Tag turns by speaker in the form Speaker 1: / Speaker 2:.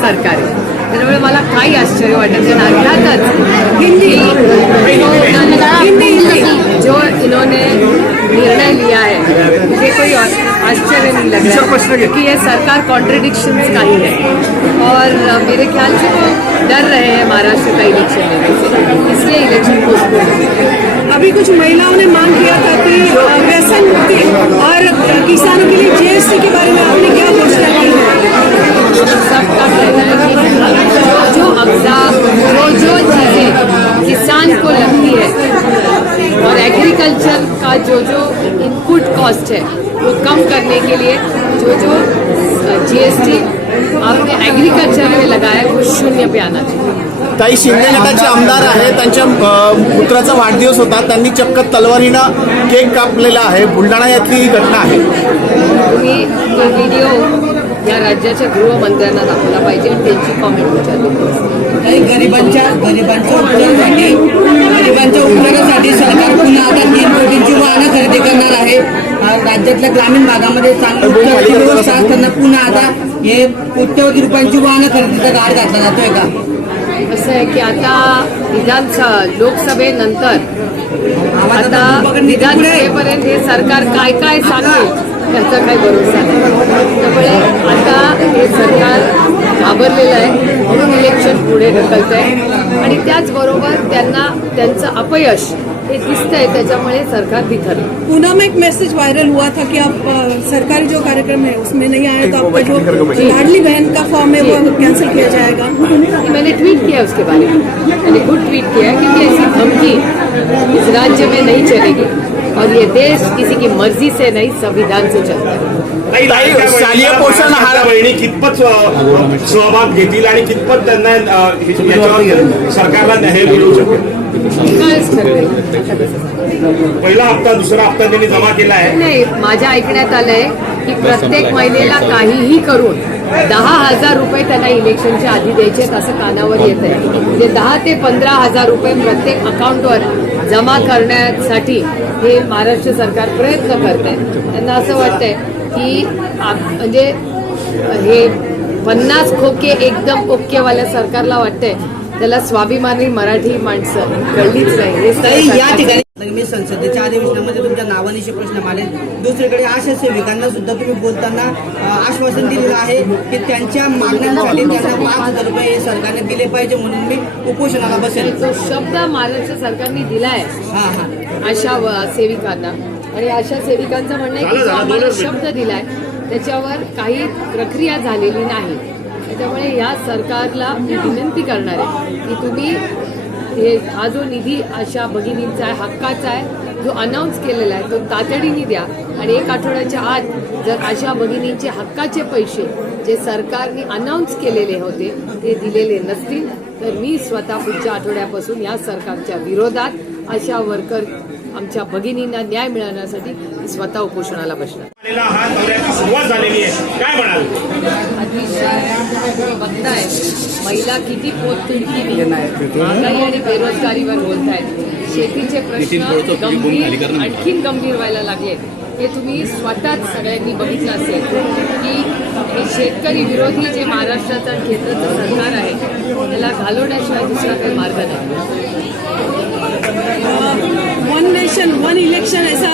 Speaker 1: सरकार. आहे त्याच्यामुळे मला काही आश्चर्य वाटत नाही. अर्थातच हिंदी हिंदी जो इन्होंने निर्णय लिया है मुझे कोई आश्चर्य नहीं लग रहा है क्योंकि ये सरकार कॉन्ट्रडिक्शन का ही है और मेरे ख्याल से वो डर रहे हैं महाराष्ट्र का इलेक्शन लेने से इसलिए इलेक्शन पोस्टपोन
Speaker 2: अभी कुछ महिलाओं ने मांग किया था कि व्यसन मुक्ति और किसानों के लिए जीएसटी के बारे में आपने क्या घोषणा की है?
Speaker 1: जो जो इनपुट कॉस्ट है वो कम करने के लिए जो जो जीएसटी आपने एग्रीकल्चर में लगाया है वो शून्य पे आना चाहिए।
Speaker 3: काही शिंदे गटाचे आमदार आहे. त्यांच्या पुत्राचा वाढदिवस होता त्यांनी चक्क तलवारीनं केक कापलेला आहे. बुलढाणा यातली ही घटना आहे.
Speaker 1: तुम्ही तो व्हिडिओ या राज्याच्या गृहमंत्र्यांना दाखवला पाहिजे आणि त्यांची कॉमेंट विचारली
Speaker 4: काही गरिबांच्या गरिबांच्या उपचारासाठी गरिबांच्या उपचारासाठी राज्यातल्या ग्रामीण भागामध्ये चांगली व्यवस्था असताना पुन्हा आता हे कोट्यवधी रुपयांची वाहनं खरेदीचा गाड घातला जातोय का?
Speaker 1: असं आहे की आता विधानसभा लोकसभेनंतर आता विधानसभेपर्यंत हे सरकार काय काय सांगेल त्याचा काही भरोसा नाही. त्यामुळे आता हे सरकार घाबरलेलं आहे. म्हणून इलेक्शन पुढे ढकलत आहे आणि त्याचबरोबर त्यांना त्यांचं अपयश हे दिसतंय त्याच्यामुळे सरकार बिथरलं
Speaker 2: पूना में एक मैसेज वायरल हुआ था कि आप अ, सरकारी जो कार्यक्रम है उसमें नहीं आए तो आपका जो लाडली बहन का फॉर्म है वो कैंसिल किया जाएगा।
Speaker 1: मैंने ट्वीट किया उसके बारे में। मैंने गुड ट्वीट किया है क्योंकि ऐसी धमकी इस राज्य में नहीं चलेगी। और ये देश किसी की मर्जी से नहीं संविधान से चलता है।
Speaker 3: शालेय पोषण आहार-
Speaker 5: बहिणी कितपत सहभाग घेतील आणि कितपत त्यांना हे- याच्यावर सरकारला हे मिळू शकेल? पहिला हप्ता दुसरा हप्ता त्यांनी जमा केला आहे
Speaker 1: नाही माझ्या ऐकण्यात आलंय की प्रत्येक महिलेला काहीही करून दहा हजार रुपये त्यांना इलेक्शनच्या आधी द्यायचे असं कानावर येत आहे म्हणजे दहा ते पंधरा हजार रुपये प्रत्येक अकाउंटवर जमा करण्यासाठी हे महाराष्ट्र सरकार प्रयत्न करत त्यांना असं वाटतंय की म्हणजे हे पन्नास खोके एकदम ओकेवाल्या सरकारला वाटतंय. त्याला स्वाभिमानी मराठी माणसं कळलीच नाही. हे
Speaker 4: या ठिकाणी मी संसदेच्या अधिवेशनामध्ये तुमच्या नावानिशी प्रश्न मांडेल दुसरीकडे आशा सेविकांना सुद्धा तुम्ही बोलताना आश्वासन दिलेलं आहे की त्यांच्या मागण्यांसाठी त्यांना पाच हजार रुपये हे सरकारने दिले पाहिजे म्हणून मी उपोषणाला बसेल
Speaker 1: जो शब्द महाराष्ट्र सरकारने दिलाय
Speaker 4: हा हा.
Speaker 1: अशा व- सेविकांना. आणि अशा सेविकांचं म्हणणं आहे की जो आम्हाला शब्द दिलाय त्याच्यावर काही प्रक्रिया झालेली नाही. त्याच्यामुळे या सरकारला मी विनंती करणार आहे की तुम्ही हे हा जो निधी अशा भगिनींचा आहे हक्काचा आहे जो अनाऊन्स केलेला आहे तो तातडीने द्या. आणि एक आठवड्याच्या आत जर अशा भगिनींचे हक्काचे पैसे जे सरकारने अनाऊन्स केलेले होते ते दिलेले नसतील तर मी स्वतः पुढच्या आठवड्यापासून या सरकारच्या विरोधात अशा वर्कर आमच्या भगिनींना न्याय मिळवण्यासाठी स्वतः उपोषणाला बसणार.
Speaker 5: आलेला हा दौऱ्याची सुरुवात झालेली आहे. काय म्हणाल?
Speaker 1: अतिशय बघताय महिला किती महागाई आणि बेरोजगारीवर बोलतायत. शेतीचे प्रश्न गंभीर आणखीन गंभीर व्हायला लागले. हे तुम्ही स्वतःच सगळ्यांनी बघितलं असेल की हे शेतकरी विरोधी जे महाराष्ट्राचं केंद्राचं सरकार आहे त्याला घालवण्याशिवाय दुसरा काही मार्ग नाही.
Speaker 2: वन नेशन वन इलेक्शन ऐसा